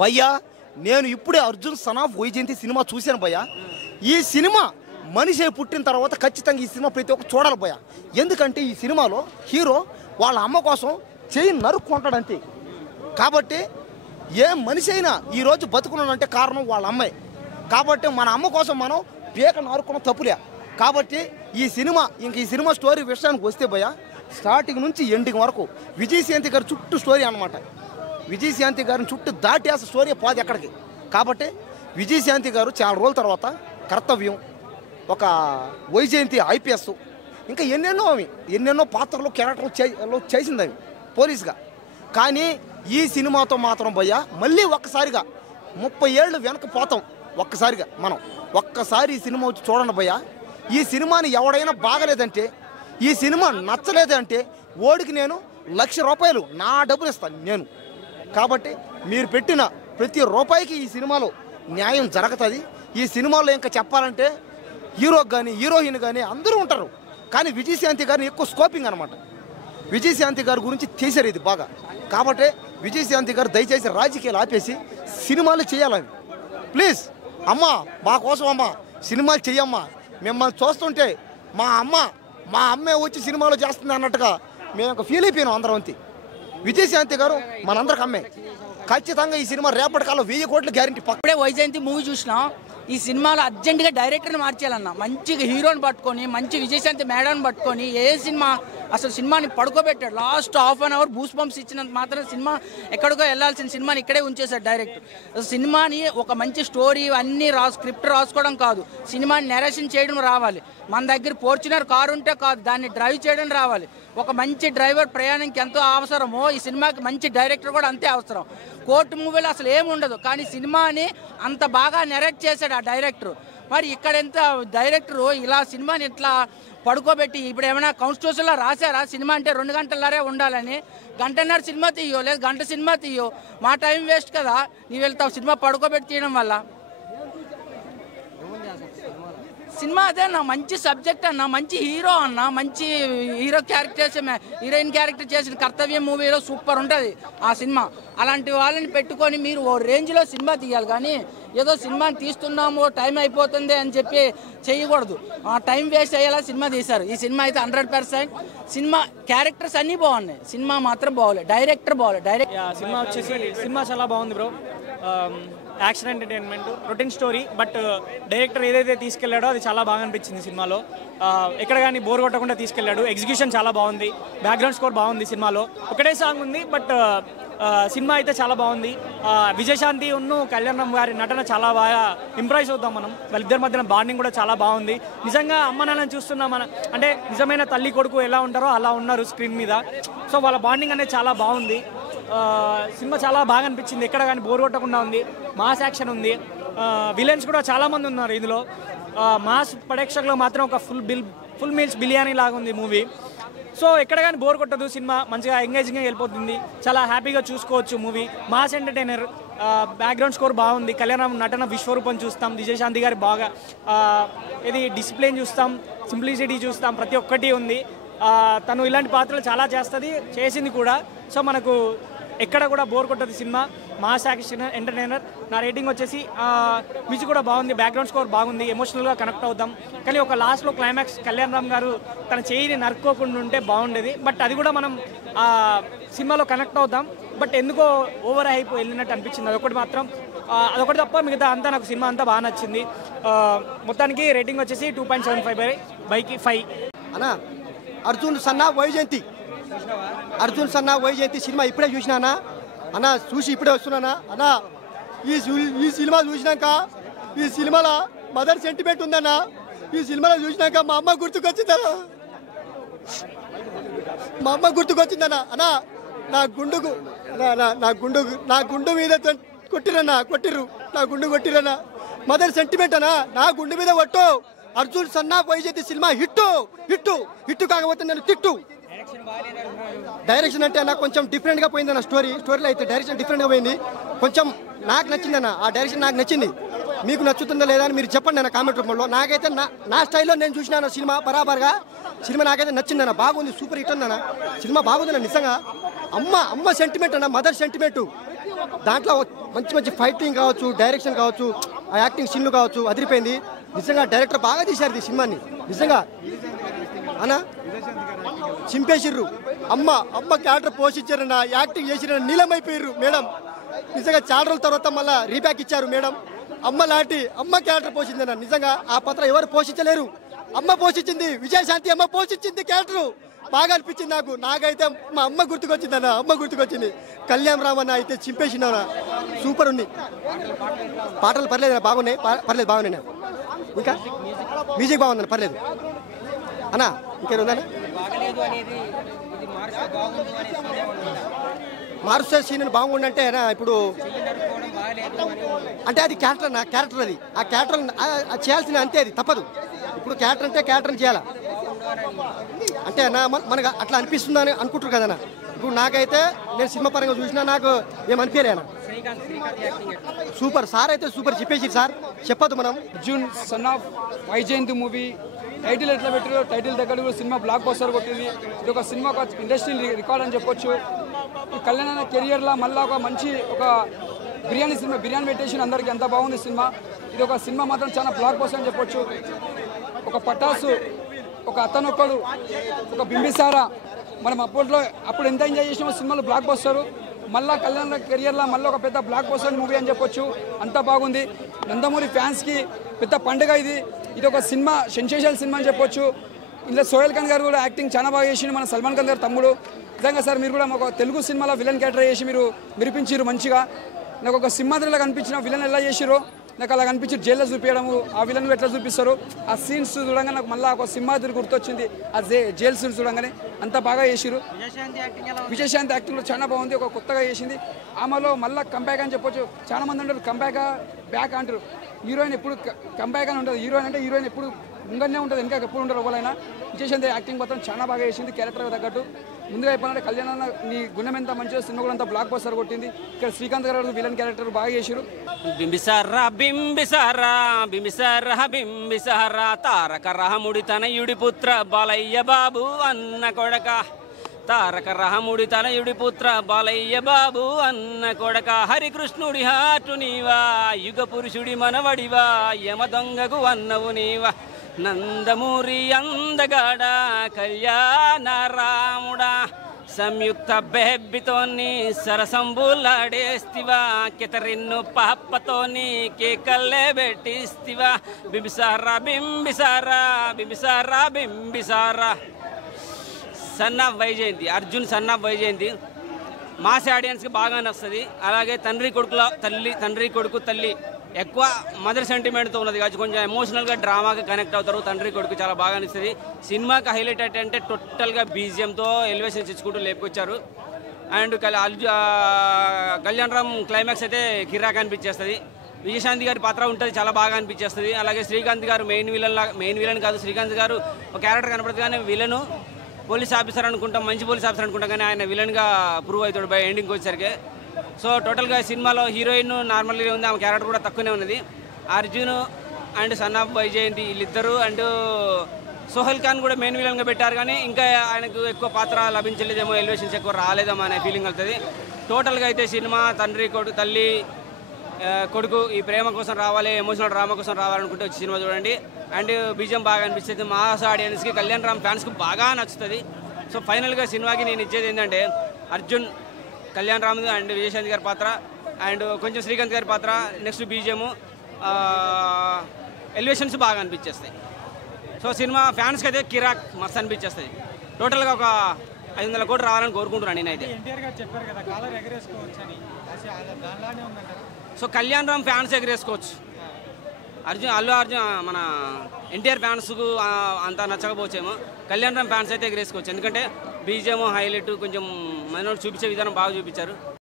భయ్యా నేను ఇప్పుడే Arjun son of Vyjayanthi cinema చూశాను భయ్యా. ఈ సినిమా మనిషి పుట్టిన తర్వాత ఖచ్చితంగా ఈ సినిమా ప్రతి ఒక్కరు చూడాలి భయ్యా. ఎందుకంటే ఈ సినిమాలో హీరో వాళ్ళ అమ్మ కోసం చేయి నరుక్కుంటాడు అంతే. కాబట్టి ఏ మనిషి అయినా ఈరోజు బతుకున్నాడంటే కారణం వాళ్ళ అమ్మాయి. కాబట్టి మన అమ్మ కోసం మనం పీక నరుక్కున్న తప్పులే. కాబట్టి ఈ సినిమా స్టోరీ విషయానికి వస్తే భయ్యా, స్టార్టింగ్ నుంచి ఎండింగ్ వరకు విజయశాంతి గారి చుట్టూ స్టోరీ అనమాట. విజయశాంతి గారిని చుట్టూ దాటేసే స్టోరీ పోదు ఎక్కడికి. కాబట్టి విజయశాంతి గారు చాలా రోజుల తర్వాత కర్తవ్యం, ఒక వైజయంతి ఐపీఎస్, ఇంకా ఎన్నెన్నో పాత్రలు క్యారెక్టర్లు చేసింది అవి పోలీస్గా. కానీ ఈ సినిమాతో మాత్రం భయ్యా మళ్ళీ ఒక్కసారిగా 30 ఏళ్ళు వెనక పోతాం. ఒక్కసారి ఈ సినిమా వచ్చి చూడండి భయ్యా. ఈ సినిమాని ఎవడైనా బాగలేదంటే, ఈ సినిమా నచ్చలేదంటే ఓడికి నేను ₹1,00,000 నా డబ్బులు ఇస్తాను నేను. కాబట్టి మీరు పెట్టిన ప్రతి రూపాయికి ఈ సినిమాలో న్యాయం జరుగుతుంది. ఈ సినిమాలో ఇంకా చెప్పాలంటే హీరోకి కానీ హీరోయిన్ కానీ అందరూ ఉంటారు. కానీ విజయశాంతి గారిని ఎక్కువ స్కోపింగ్ అనమాట. విజయశాంతి గారి గురించి తీశారు ఇది బాగా. కాబట్టి విజయశాంతి గారు దయచేసి రాజకీయాలు ఆపేసి సినిమాలు చేయాలని ప్లీజ్. అమ్మా మా కోసం అమ్మా సినిమాలు చెయ్యమ్మా. మిమ్మల్ని చూస్తుంటే మా అమ్మే వచ్చి సినిమాలు చేస్తుంది అన్నట్టుగా మేము ఒక ఫీల్ అయిపోయినాం అందరం. అంతే విజయశాంతి గారు మనందరికి అమ్మే. ఖచ్చితంగా ఈ సినిమా రేపటి కాలం 1000 కోట్ల గ్యారెంటీ. ఇప్పుడే వైజయంతి మూవీ చూసినాం. ఈ సినిమాలో అర్జెంటుగా డైరెక్టర్ని మార్చేయాలన్న, మంచిగా హీరోని పట్టుకొని, మంచి విజయశాంతి మేడంని పట్టుకొని అసలు సినిమాని పడుకోబెట్టాడు. లాస్ట్ ½ అన్ అవర్ బూస్ బంప్స్ ఇచ్చినంత మాత్రం సినిమా ఎక్కడికో వెళ్ళాల్సిన సినిమాని ఇక్కడే ఉంచేశాడు డైరెక్టర్. సినిమాని ఒక మంచి స్టోరీ అన్నీ స్క్రిప్ట్ రాసుకోవడం కాదు, సినిమాని నెరేషన్ చేయడం రావాలి. మన దగ్గర ఫార్చునర్ కారు ఉంటే కాదు, దాన్ని డ్రైవ్ చేయడం రావాలి. ఒక మంచి డ్రైవర్ ప్రయాణానికి ఎంతో అవసరమో ఈ సినిమాకి మంచి డైరెక్టర్ కూడా అంతే అవసరం. కోర్టు మూవీలో అసలు ఏముండదు, కానీ సినిమాని అంత బాగా నెరేట్ చేశాడు ఆ డైరెక్టర్. మరి ఇక్కడ ఎంత డైరెక్టరు ఇలా సినిమాని ఇట్లా పడుకోబెట్టి, ఇప్పుడు ఏమైనా కాన్స్టిట్యూషన్లో రాశారా సినిమా అంటే 2 గంటలరే ఉండాలని? గంటన్నర సినిమా తీయో, లేదు గంట సినిమా తీయో, మా టైం వేస్ట్ కదా. నీవు వెళ్తావు సినిమా పడుకోబెట్టి తీయడం వల్ల. సినిమా అదే అన్న, మంచి సబ్జెక్ట్ అన్న, మంచి హీరో అన్న, మంచి హీరో క్యారెక్టర్ హీరోయిన్ క్యారెక్టర్ చేసిన కర్తవ్యం మూవీలో సూపర్ ఉంటుంది ఆ సినిమా. అలాంటి వాళ్ళని పెట్టుకొని మీరు ఓ రేంజ్లో సినిమా తీయాలి. కానీ ఏదో సినిమాని తీస్తున్నాము టైం అయిపోతుంది అని చెప్పి చేయకూడదు. టైం వేస్ట్ అయ్యేలా సినిమా తీశారు. ఈ సినిమా అయితే 100% సినిమా క్యారెక్టర్స్ అన్నీ బాగున్నాయి, సినిమా మాత్రం బాగోలేదు. డైరెక్టర్ బాగోలేదు. సినిమా వచ్చేసి సినిమా చాలా బాగుంది bro. Action entertainment, routine story. But director ఏదైతే తీసుకెళ్లాడో అది చాలా బాగా అనిపించింది సినిమాలో. ఎక్కడ కానీ బోర్ కొట్టకుండా తీసుకెళ్లాడు. ఎగ్జిక్యూషన్ చాలా బాగుంది, బ్యాక్గ్రౌండ్ స్కోర్ బాగుంది. సినిమాలో ఒకటే సాంగ్ ఉంది, బట్ సినిమా అయితే చాలా బాగుంది. విజయశాంతి కళ్యాణం గారి నటన చాలా బాగా ఇంప్రెస్ అవుతాం మనం. వాళ్ళిద్దరి మధ్యన బాండింగ్ కూడా చాలా బాగుంది. నిజంగా అమ్మ నాన్నని చూస్తున్నాం అంటే నిజమైన తల్లి కొడుకు ఎలా ఉంటారో అలా ఉన్నారు స్క్రీన్ మీద. సో వాళ్ళ బాండింగ్ అనేది చాలా బాగుంది. సినిమా చాలా బాగా అనిపించింది, ఎక్కడ కానీ బోర్ కొట్టకుండా ఉంది. మాస్ యాక్షన్ ఉంది, విలన్స్ కూడా చాలామంది ఉన్నారు ఇందులో. మాస్ ప్రేక్షకులకు మాత్రం ఒక ఫుల్ మీల్స్ బిర్యానీ లాగా ఉంది మూవీ. సో ఎక్కడ కానీ బోర్ కొట్టదు, సినిమా మంచిగా ఎంగేజింగ్గా వెళ్ళిపోతుంది, చాలా హ్యాపీగా చూసుకోవచ్చు movie. Mass entertainer, background score బాగుంది, కళ్యాణం నటన విశ్వరూపం చూస్తాం, విజయశాంతి గారి బాగా ఇది డిసిప్లిన్ చూస్తాం, సింప్లిసిటీ చూస్తాం, ప్రతి ఒక్కటి ఉంది. తను ఇలాంటి పాత్రలు చాలా చేసింది కూడా. సో మనకు ఎక్కడ కూడా బోర్ కొట్టదు సినిమా. Mass action entertainer. నా రేటింగ్ వచ్చేసి మ్యూజిక్ కూడా బాగుంది, బ్యాక్గ్రౌండ్ స్కోర్ బాగుంది, ఎమోషనల్గా కనెక్ట్ అవుతాం. కానీ ఒక లాస్ట్లో క్లైమాక్స్ కళ్యాణ్ రామ్ గారు తన చేయిని నరుక్కోకుండా ఉంటే బాగుండేది. బట్ అది కూడా మనం సినిమాలో కనెక్ట్ అవుతాం. బట్ ఎందుకో ఓవర్ హైప్ వెళ్ళినట్టు అనిపించింది. అదొకటి మాత్రం, అదొకటి తప్ప మిగతా అంతా నాకు సినిమా అంతా బాగా నచ్చింది. మొత్తానికి రేటింగ్ వచ్చేసి 2.75/5. అన్నా Arjun son of Vyjayanthi cinema ఇప్పుడే చూసినానా అన్న, చూసి ఇప్పుడే వస్తున్నానా అన్న. ఈ సినిమా చూసినాక ఈ సినిమాలో మదర్ సెంటిమెంట్ ఉందన్న. ఈ సినిమాలో చూసినాక మా అమ్మ గుర్తుకొచ్చిందన్నా. అన్న నా గుండు మీద కొట్టిర్రు. నా గుండు కొట్టిరన్నా. మదర్ సెంటిమెంట్ అన్నా, నా గుండు మీద కొట్టు. Arjun son of Vyjayanthi cinema hit కాకపోతే నేను తిట్టు. డైరెక్షన్ అంటే నాకు కొంచెం డిఫరెంట్గా పోయిందన్న. స్టోరీలో అయితే డైరెక్షన్ డిఫరెంట్గా పోయింది. కొంచెం నాకు నచ్చిందన్న, ఆ డైరెక్షన్ నాకు నచ్చింది. మీకు నచ్చుతుందా లేదా అని మీరు చెప్పండి అన్న కామెంట్ రూపంలో. నాకైతే నా స్టైల్లో నేను చూసినాను సినిమా బరాబర్గా. సినిమా నాకైతే నచ్చిందన్న, బాగుంది, సూపర్ హిట్ ఉందన్న సినిమా, బాగుందన్న నిజంగా. అమ్మ సెంటిమెంట్ అన్న, మదర్ సెంటిమెంటు. దాంట్లో మంచి ఫైటింగ్ కావచ్చు, డైరెక్షన్ కావచ్చు, ఆ యాక్టింగ్ సీన్లు కావచ్చు, అదిరిపోయింది నిజంగా. డైరెక్టర్ బాగా తీశారు ఈ సినిమాని నిజంగా అన్న. చింపేసిర్రు అమ్మ క్యారెక్టర్ పోషించారన్న, యాక్టింగ్ చేసిన నీలమైపోయారు మేడం. నిజంగా చాలా రోజుల తర్వాత మళ్ళీ రీబ్యాక్ ఇచ్చారు మేడం. అమ్మ క్యారెక్టర్ పోషిందన్న నిజంగా. ఆ పాత్ర ఎవరు పోషించలేరు, అమ్మ పోషించింది. విజయశాంతి అమ్మ పోషించింది క్యారెక్టర్, బాగా అనిపించింది నాకైతే. మా అమ్మ గుర్తుకొచ్చిందన్న, అమ్మ గుర్తుకొచ్చింది. కళ్యాణ్ రామ్ అన్న అయితే చింపేసిందన్న, సూపర్ ఉంది. పాటలు పర్లేదు బాగున్నాయి, బాగున్నాయి. ఇంకా మ్యూజిక్ బాగుందన్న, పర్లేదు అన్న. ఇంకేముందన్న మారుస్టర్ సీన్ బాగుండంటే ఇప్పుడు అంటే అది క్యారెక్టర్ అది. ఆ క్యారెక్టర్ చేయాల్సిన అంతే, అది తప్పదు. ఇప్పుడు క్యారెక్టర్ అంటే క్యారెక్టర్ని చేయాలా అంటే మనకు అట్లా అనిపిస్తుందని అనుకుంటారు కదన్నా. ఇప్పుడు నాకైతే నేను సినిమా పరంగా చూసినా నాకు ఏమనిపించలేనా. సూపర్ సార్ అయితే సూపర్ చెప్పేసి సార్, చెప్పదు మనం. Arjun son of Vyjayanthi movie title ఎట్లా పెట్టారో, టైటిల్ దగ్గర కూడా సినిమా బ్లాక్ బస్టర్ కొట్టింది. ఇది ఒక సినిమా ఒక ఇండస్ట్రీ రికార్డ్ అని చెప్పొచ్చు. ఈ కళ్యాణ్ కెరియర్లో మళ్ళీ ఒక మంచి బిర్యానీ పెట్టేసి అందరికీ ఎంత బాగుంది సినిమా. ఇది ఒక సినిమా మాత్రం చాలా బ్లాక్ బస్టర్ అని చెప్పొచ్చు. ఒక పటాసు, ఒక అతనొక్కడు, ఒక బింబిసారా, మనం అప్పుడు ఎంత ఎంజాయ్ చేసినామో సినిమాలు బ్లాక్ బస్టర్. మళ్ళీ కళ్యాణ్ కెరియర్లో మళ్ళీ ఒక పెద్ద బ్లాక్ బస్టర్ మూవీ అని చెప్పొచ్చు. అంత బాగుంది. నందమూరి ఫ్యాన్స్కి పెద్ద పండుగ ఇది ఒక సినిమా, సెన్సేషనల్ సినిమా అని చెప్పొచ్చు. ఇందులో సోహెల్ ఖాన్ గారు కూడా యాక్టింగ్ చాలా బాగా చేసిండు, మన సల్మాన్ ఖాన్ గారు తమ్ముడు. నిజంగా సార్ మీరు కూడా ఒక తెలుగు సినిమాలో విలన్ క్యారెక్టర్ చేసి మీరు మెరిపించారు మంచిగా. నాకు ఒక సింహాద్రిలో కనిపించిన విలన్ ఎలా చేసిరో నాకు అలా కనిపించి జైల్లో చూపించడము, ఆ విలన్ ఎట్లా చూపిస్తారు, ఆ సీన్స్ చూడగానే నాకు మళ్ళీ ఒక సింహాద్రి గుర్తొచ్చింది. ఆ జైల్ సీన్స్ చూడగానే అంత బాగా చేసిరు. విజయశాంతి యాక్టింగ్లో చాలా బాగుంది, ఒక కొత్తగా చేసింది. ఆమెలో మళ్ళీ కంబ్యాక్ అని చెప్పొచ్చు. చాలా మంది అంటారు బ్యాక్ అంటారు. హీరోయిన్ ఎప్పుడు కంబ్యాక్ అని ఉంటుంది. హీరోయిన్ ఎప్పుడు ముంగనే ఉంటుంది, ఇంకా ఎప్పుడు ఉంటారు ఎవరైనా. విజయశాంతి యాక్టింగ్ మొత్తం చాలా బాగా చేసింది, క్యారెక్టర్ తగ్గట్టు. ముందుగా చెప్పాలంటే కళ్యాణ్ అన్న నీ గుణం ఎంత మంచిగా, సినిమా కూడా అంతా బ్లాక్ బస్టర్ కొట్టింది. ఇక్కడ శ్రీకాంత్ గారు విలన్ క్యారెక్టర్ బాగా చేశారు. బింబిసారా తారక రాముడి తనయుడి పుత్ర బాలయ్య బాబు అన్న కొడక. తారక రాముడి తనయుడి పుత్ర బాలయ్య బాబు అన్న కొడక. హరికృష్ణుడి హాటు నీవా, యుగ పురుషుడి మనవడివా, యమ దొంగకు అన్నవు నీవా. నందమూరి అందగాడ కళ్యాణ రాముడా, సంయుక్త బెబ్బితోని సరసంబులాడేస్తివా. కెతరిన్ను పాపతోని కేకల్లే పెట్టిస్తివా. Bimbisara son of Vyjayanthi, Arjun son of Vyjayanthi mass ఆడియన్స్కి బాగా నచ్చుతుంది. అలాగే తండ్రి కొడుకు తల్లి ఎక్కువ మదర్ సెంటిమెంట్తో ఉన్నది కాదు, కొంచెం ఎమోషనల్గా డ్రామాగా కనెక్ట్ అవుతారు. తండ్రి కొడుకు చాలా బాగా అనిపిస్తుంది. సినిమాకి హైలైట్ అంటే టోటల్గా బీజిఎంతో ఎలివేషన్స్ ఇచ్చుకుంటూ లేపుకొచ్చారు. అండ్ కళ్యాణ్ రామ్ క్లైమాక్స్ అయితే కిరాక్ అనిపించేస్తుంది. విజయశాంతి గారి పాత్ర ఉంటుంది, చాలా బాగా అనిపించేస్తుంది. అలాగే శ్రీకాంత్ గారు మెయిన్ విలన్ కాదు, శ్రీకాంత్ గారు ఒక క్యారెక్టర్ కనపడుతుంది కానీ విలను పోలీస్ ఆఫీసర్ అనుకుంటాం, మంచి పోలీస్ ఆఫీసర్ అనుకుంటాం కానీ ఆయన విలన్గా ప్రూవ్ అవుతాడు బై ఎండింగ్కి వచ్చేసరికి. సో టోటల్గా సినిమాలో హీరోయిన్ నార్మల్గా ఉంది, ఆమె క్యారెక్టర్ కూడా తక్కువనే ఉన్నది. Arjun and sun of Vyjayanthi వీళ్ళిద్దరు అండ్ సోహెల్ ఖాన్ కూడా మెయిన్ విలన్గా పెట్టారు కానీ ఇంకా ఆయనకు ఎక్కువ పాత్ర లభించలేదేమో, ఎలివేషన్స్ ఎక్కువ రాలేదేమో అనే ఫీలింగ్ అవుతుంది. టోటల్గా అయితే సినిమా తల్లి కొడుకు ఈ ప్రేమ కోసం రావాలి, ఎమోషనల్ డ్రామా కోసం రావాలనుకుంటే వచ్చి సినిమా చూడండి. అండ్ బీజం బాగా అనిపిస్తుంది. మాస్ ఆడియన్స్కి, కళ్యాణ్ రామ్ ఫ్యాన్స్కి బాగా నచ్చుతుంది. సో ఫైనల్గా సినిమాకి నేను ఇచ్చేది ఏంటంటే అర్జున్, కళ్యాణ్ రామ్ అండ్ విజయశాంతి గారి పాత్ర అండ్ కొంచెం శ్రీకాంత్ గారి పాత్ర, నెక్స్ట్ బీజిఎము, ఎలివేషన్స్ బాగా అనిపించేస్తాయి. సో సినిమా ఫ్యాన్స్కి అయితే కిరాక్ మస్తు అనిపించేస్తుంది. టోటల్గా ఒక 500 కోట్లు రావాలని కోరుకుంటున్నాను నేనైతే. సో కళ్యాణ్ రామ్ ఫ్యాన్స్ ఎగరేసుకోవచ్చు. అల్లు అర్జున్ మన ఎన్టీఆర్ ఫ్యాన్స్కు అంత నచ్చకపోవచ్చేమో, కళ్యాణ్ రామ్ ఫ్యాన్స్ అయితే ఎగరేసుకోవచ్చు. ఎందుకంటే బీజిఎం హైలైట్ కొంచెం మనోడు చూపించే విధానం బాగా చూపించారు.